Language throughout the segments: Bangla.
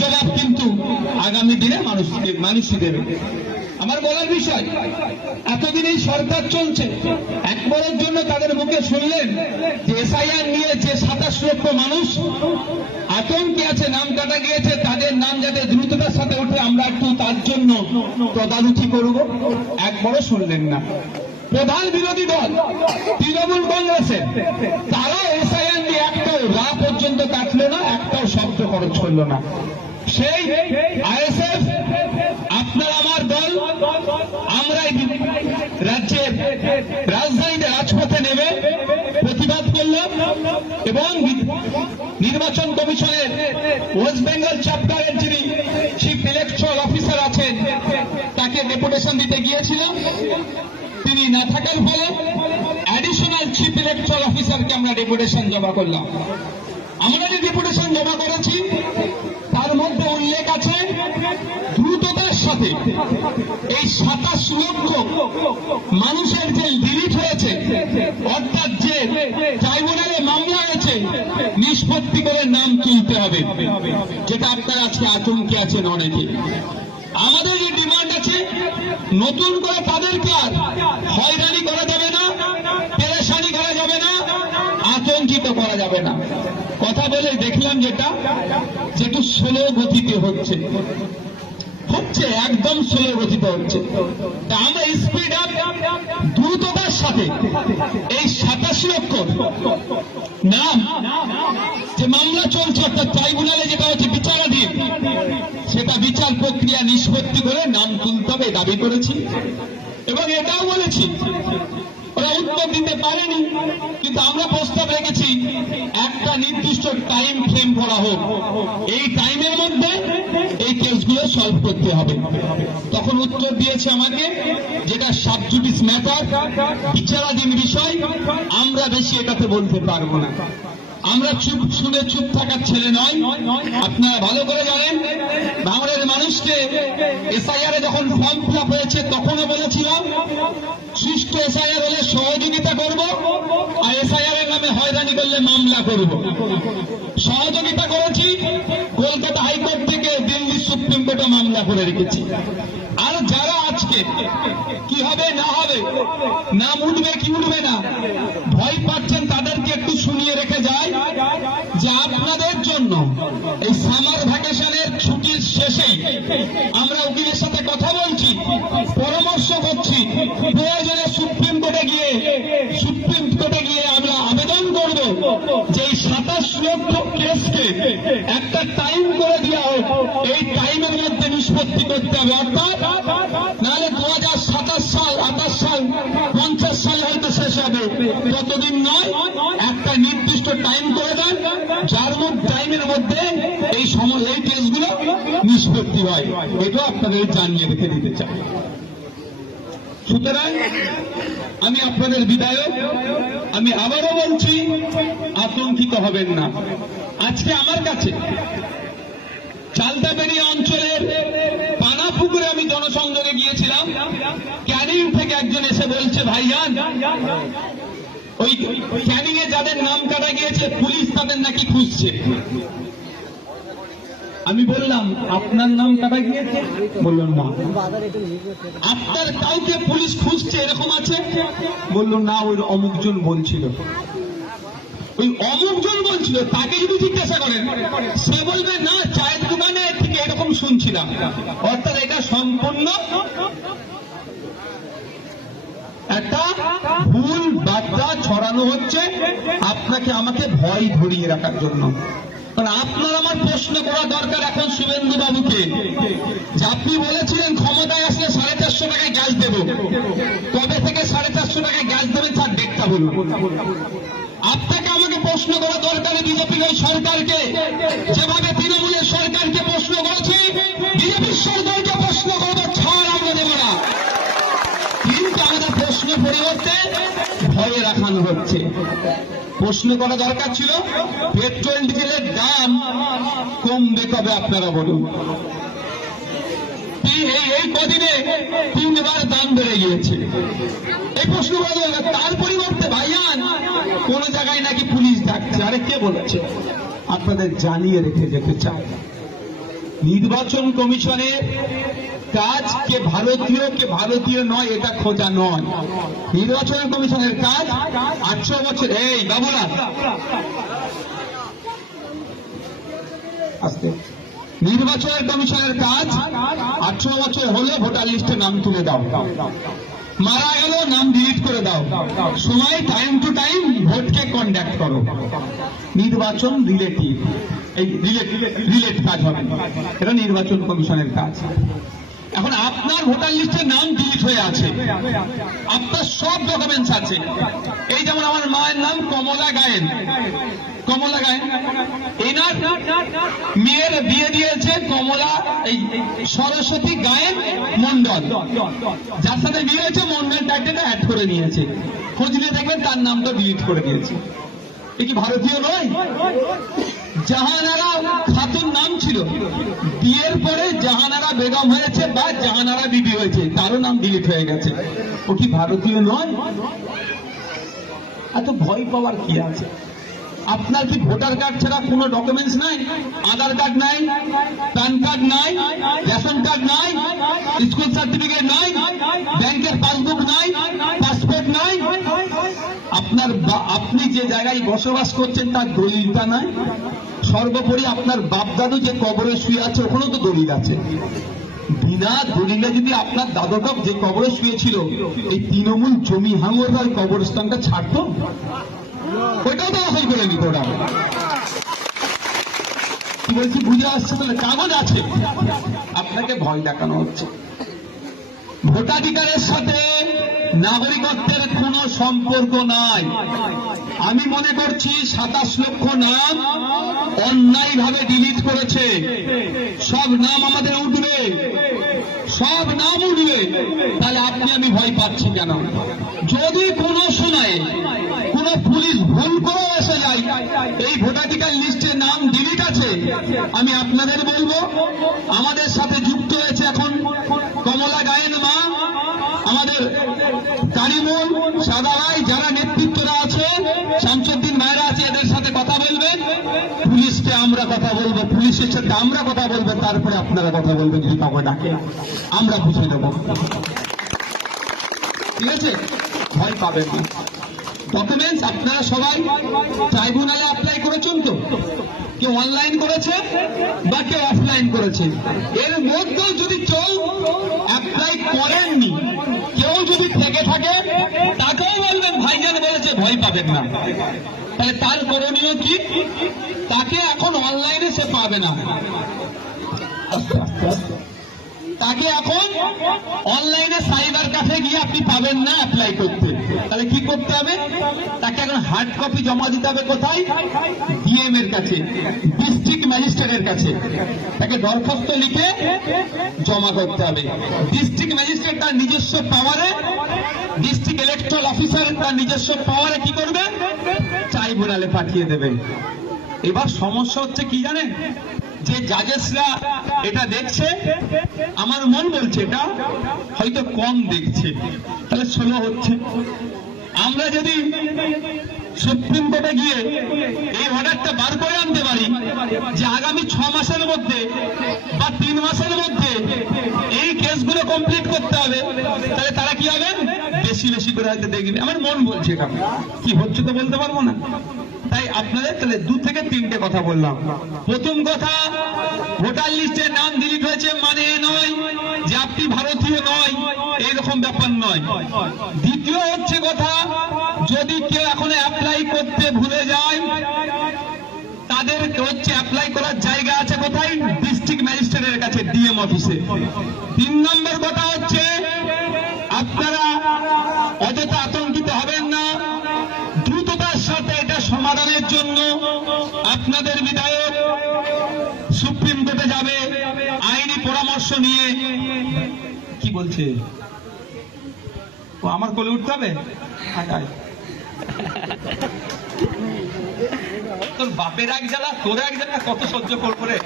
জবাব কিন্তু আগামী দিনে মানুষই দেবে। আমার বলার বিষয়, এতদিন এই সরকার চলছে, একবারের জন্য তাদের মুখে শুনলেন যে এসআইআর নিয়ে যে 27 লক্ষ মানুষ আতঙ্কে আছে, নাম কাটা গিয়েছে, তাদের নাম যাতে দ্রুততার সাথে উঠে আমরা একটু তার জন্য তদারকি করব? একবারও শুনলেন না। প্রধান বিরোধী দল তৃণমূল কংগ্রেসের, তারা এসআইআর নিয়ে একটাও রা পর্যন্ত কাটলো না, একটাও শব্দ খরচ করলো না। সেই আইএসএফ, আপনার আমার দল, আমরাই রাজ্যের রাজধানীতে রাজপথে নেমে প্রতিবাদ করলাম এবং নির্বাচন কমিশনের ওয়েস্ট বেঙ্গল চ্যাপ্টারের যিনি চিফ ইলেকট্রাল অফিসার আছেন তাকে ডেপুটেশন দিতে গিয়েছিলাম। তিনি না থাকার ফলে অ্যাডিশনাল চিফ ইলেকট্রাল অফিসারকে আমরা ডেপুটেশন জমা করলাম। আমরা যে ডেপুটেশন জমা করেছি তার মধ্যে উল্লেখ আছে দ্রুততার সাথে এই 27 লক্ষ মানুষের যে ডিলিট হয়েছে, অর্থাৎ যে ট্রাইব্যুনালে মামলা হয়েছে, নিষ্পত্তি করে নাম তুলতে হবে, যেটা আপনারা আজকে আতঙ্কে আছেন অনেকে। আমাদের যে ডিমান্ড আছে, নতুন করে তাদেরকে আর হয়রানি করা যাবে না, পেরেশানি করা যাবে না, আতঙ্কিত করা যাবে না। কথা বলে দেখলাম যেটা যেটু স্লো গতিতে হচ্ছে, একদম স্লো গতিতে হচ্ছে। আমরা স্পিড আপ, দ্রুততার সাথে এই 27 লক্ষ নাম যে মামলা চলছে, অর্থাৎ ট্রাইব্যুনালে যেটা হচ্ছে বিচারাধীন, সেটা বিচার প্রক্রিয়া নিষ্পত্তি করে নাম তুলতে হবে দাবি করেছি। এবং এটাও বলেছি, ওরা উত্তর দিতে পারেনি, কিন্তু আমরা প্রস্তাব রেখেছি একটা নির্দিষ্ট টাইম ফ্রেম করা হোক, এই টাইমের মধ্যে এই কেসগুলো সলভ করতে হবে। তখন উত্তর দিয়েছে আমাকে, যেটা সাবজুডিস ম্যাটার, বিচারাধীন বিষয়, আমরা বেশি এটাতে বলতে পারবো না। আমরা চুপ শুনে চুপ থাকার ছেলে নয়। আপনারা ভালো করে জানেন, বাংলার মানুষকে এসআইআর যখন ফর্ম ফিল আপ হয়েছে তখনও বলেছিলাম সুষ্ঠু এসআইআর হলে সহযোগিতা করব, আর এসআইআর এর নামে হয়রানি করলে মামলা করব। সহযোগিতা করেছি, কলকাতা হাইকোর্ট থেকে দিল্লি সুপ্রিম কোর্টে মামলা করে রেখেছি। আর যারা আজকে কি হবে না হবে, নাম উঠবে কি উঠবে না ভয় পাচ্ছেন, তাদেরকে একটু শুনিয়ে রেখে যায় যে আপনাদের জন্য এই সামার ভ্যাকেশনের ছুটির শেষে আমরা উকিলের সাথে কথা বলছি, পরামর্শ করছি, প্রয়োজনে সুপ্রিম কোর্টে গিয়ে আমরা আবেদন করব যে এই 27 লক্ষ কেসকে একটা টাইম করে দেওয়া হোক, এই টাইমের মধ্যে নিষ্পত্তি করতে হবে। অর্থাৎ নাহলে 2027 সাল, 28 সাল, 50 সাল হয়তো শেষ হবে, ততদিন নয়, একটা নির্দিষ্ট টাইম করে দেন, যার টাইমের মধ্যে এই কেসগুলো নিষ্পত্তি হয়। এটা আপনাদের জানিয়ে রেখে দিতে চাই। সুতরাং আমি আপনাদের বিধায়ক, আমি আবারও বলছি, আতঙ্কিত হবেন না। আজকে আমার কাছে চালতাবেড়িয়া অঞ্চলের পানাপুকুরে আমি জনসংযোগে গিয়েছিলাম, ক্যানিং থেকে একজন এসে বলছে, ভাইজান ওই ক্যানিং এ যাদের নাম কাটা গিয়েছে পুলিশ তাদের নাকি খুঁজছে। আমি বললাম, আপনার নাম কাটা গিয়েছে? বললেন না। আপনার কাউকে পুলিশ খুঁজছে এরকম আছে? বলল না, ওই অমুকজন বলছিল। ওই অমুকজন বলছিল, তাকে যদি জিজ্ঞাসা করেন সে বলবে না, চায়ের দোকানে থেকে এরকম শুনছিলাম। অর্থাৎ এটা সম্পূর্ণ একটা ভুল বার্তা ছড়ানো হচ্ছে আপনাকে আমাকে ভয় ধরিয়ে রাখার জন্য। কারণ আপনার আমার প্রশ্ন করা দরকার এখন শুভেন্দু বাবুকে, যে আপনি বলেছিলেন ক্ষমতায় আসলে 450 টাকায় গ্যাস দেব, কবে থেকে 450 টাকায় গ্যাস দেবেন তার ডেটটা বলুন। আপনাকে আমাকে প্রশ্ন করা দরকার বিজেপির ওই সরকারকে, যেভাবে তৃণমূলের সরকারকে প্রশ্ন করেছি, বিজেপির সরকারকে প্রশ্ন করবো, ছাড় আমরা দেব না। কিন্তু আমাদের প্রশ্ন পরিবর্তে ভয়ে রাখানো হচ্ছে। প্রশ্ন করা দরকার ছিল পেট্রোল ডিজেলের দাম কমবে কবে আপনারা বলুন। এই কদিনে 3বার দাম বেড়ে গিয়েছে, এই প্রশ্ন করা দরকার। তার পরিবর্তে ভাইয়ান কোন জায়গায় নাকি পুলিশ ডাকছে। আরে কে বলেছে? আপনাদের জানিয়ে রেখে যেতে চাই, নির্বাচন কমিশনের কাজ কে ভারতীয় নয় এটা খোঁজা নয়। নির্বাচন কমিশনের কাজ 800 বছর, এই বাবুরা আস্তে, নির্বাচন কমিশনের কাজ 800 বছর হলে ভোটার লিস্টে নাম তুলে দাও, মারা গেল নাম ডিলিট করে দাও, সময় টাইম টু টাইম ভোটকে কন্ডাক্ট করো। নির্বাচন রিলেট কাজ হবে, এটা নির্বাচন কমিশনের কাজ। এখন আপনার ভোটার লিস্টের নাম ডিলিট হয়ে আছে, আপনার সব ডকুমেন্টস আছে। এই যেমন আমার মায়ের নাম কমলা গায়েন, এনার মেয়ের বিয়ে দিয়েছে কমলা এই সরস্বতী গায়েন মন্ডল, যার সাথে বিয়ে হয়েছে মন্ডল টাইটেলটা অ্যাড করে নিয়েছে, খোঁজ নিয়ে দেখবেন তার নামটা ডিলিট করে দিয়েছে। এ কি ভারতীয় নয়? জাহানারা খাতুন নাম ছিল, বিয়ের পরে জাহানারা বেগম হয়েছে বা জাহানারা বিবি হয়েছে, তারও নাম ডিলিট হয়ে গেছে। ও কি ভারতীয় নয়? এত ভয় পাওয়ার কি আছে? আপনার কি ভোটার কার্ড ছাড়া কোনো ডকুমেন্টস নাই? আধার কার্ড নাই, প্যান কার্ড নাই, রেশন কার্ড নাই, স্কুল সার্টিফিকেট নাই, ব্যাংকের পাসবুক নাই, পাসপোর্ট নাই, আপনি যে জায়গায় বসবাস করছেন তার দলিলটা নাই, সর্বোপরি আপনার বাপ দাদু যে কবরে শুয়ে আছে ওখানেও তো দলিল আছে। বিনা দলিলে যদি আপনার দাদুটা যে কবরে শুয়েছিল এই তৃণমূল জমি হাঙ্গররা ওই কবরস্থানটা ছাড়তো? ওইটাও তো দখল করে নিত ওরা। কি বলছি বুঝে আসছে? তাহলে কাগজ আছে, আপনাকে ভয় দেখানো হচ্ছে। ভোটাধিকারের সাথে নাগরিকত্বের কোনো সম্পর্ক নাই। আমি মনে করছি 27 লক্ষ নাম অন্যায়ভাবে ডিলিট করেছে। সব নাম আমাদের উঠবে, সব নাম উঠবে, তাহলে আপনি আমি ভয় পাচ্ছি কেন? যদি কোনো সময়ে কোন পুলিশ ভুল করে এসে যায় এই ভোটাধিকার লিস্টে নাম ডিলিট আছে, আমি আপনাদের বলবো, আমাদের সাথে যুক্ত হয়েছে এখন কমলা গায়েন মা, আমাদের কারিমুল সাদা ভাই, যারা নেতৃত্বরা আছে, শামসুদ্দিন ভাইরা আছে, এদের সাথে কথা বলবেন। পুলিশকে আমরা কথা বলবো, পুলিশের সাথে আমরা কথা বলবো, তারপরে আপনারা কথা বলবেন। যদি কাউকে ডাকে আমরা বুঝিয়ে দেবো, ঠিক আছে? ভয় পাবেন না। ডকুমেন্টস আপনারা সবাই ট্রাইব্যুনালে অ্যাপ্লাই করেছেন তো? কেউ অনলাইন করেছে বা কেউ অফলাইন করেছে। এর মধ্যেও যদি কেউ অ্যাপ্লাই করেননি, কেউ যদি থেকে থাকে, তাকেও বলবেন ভাইজান বলেছে, ভয় পাবেন না। তাহলে তার করণীয় কি? তাকে এখন অনলাইনে সে পাবে না, তাকে এখন অনলাইনে সাইবার ক্যাফে গিয়ে আপনি পাবেন না অ্যাপ্লাই করতে। তাহলে কি করতে হবে? তাকে এখন হার্ড কপি জমা দিতে হবে। কোথায়? ডিএম এর কাছে, ডিস্ট্রিক্ট ম্যাজিস্ট্রেটের কাছে। তাকে দরখাস্ত লিখে জমা করতে হবে। ডিস্ট্রিক্ট ম্যাজিস্ট্রেট তার নিজস্ব পাওয়ারে, ডিস্ট্রিক্ট ইলেকট্রাল অফিসার তার নিজস্ব পাওয়ারে কি করবে? ট্রাইব্যুনালে পাঠিয়ে দেবে। এবার সমস্যা হচ্ছে কি জানেন? যে জাজেসরা এটা দেখছে, আমার মন বলছে এটা হয়তো কম দেখছে, তাহলে স্লো হচ্ছে। আমরা যদি সুপ্রিম কোর্টে গিয়ে এই অর্ডারটা বার করে আনতে পারি যে আগামী 6 মাসের মধ্যে বা 3 মাসের মধ্যে এই কেসগুলো কমপ্লিট করতে হবে, তাহলে তারা কি হবে? বেশি বেশি করে হয়তো দেখবে। আমার মন বলছে এটা, কি হচ্ছে তো বলতে পারবো না। তাই আপনাদের তাহলে 2 থেকে 3টে কথা বললাম। প্রথম কথা, ভোটার লিস্টের নাম ডিলিট হয়েছে মানে নয় যে আপনি ভারতীয় নয়, এইরকম ব্যাপার নয়। দ্বিতীয় হচ্ছে কথা, যদি কেউ এখন অ্যাপ্লাই করতে ভুলে যায়, তাদের হচ্ছে অ্যাপ্লাই করার জায়গা আছে কোথায়? ডিস্ট্রিক্ট ম্যাজিস্ট্রেটের কাছে, ডিএম অফিসে। 3 নম্বর কথা হচ্ছে, আপনারা অযথা আতঙ্কিত হবেন না। দ্রুততার সাথে এটা সমাধানের জন্য আপনাদের বিধায়ক সুপ্রিম কোর্টে যাবে আইনি পরামর্শ নিয়ে। কি বলছে? ও আমার কোলে উঠতে হবে? তোর বাপের এক জ্বালা, তোর এক জ্বালা, কত সহ্য করবো রে।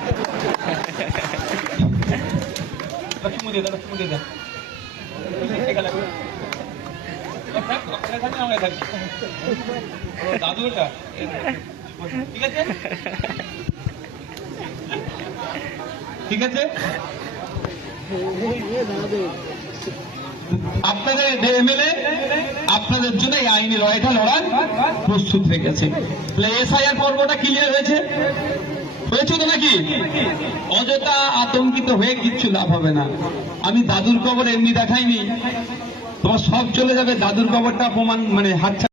দাদু ওটা ঠিক আছে। ঠিক আছে, আপনাদের এমএলএ আপনাদের জন্য এই আইনি লড়াইটা লড়ার প্রস্তুত রেখেছে। এসআইআর পর্বটা ক্লিয়ার হয়েছে তো নাকি? অযথা আতঙ্কিত হয়ে কিচ্ছু লাভ হবে না। আমি দাদুর কবর এমনি দেখাইনি, তোমার সব চলে যাবে। দাদুর কবরটা প্রমাণ মানে হাত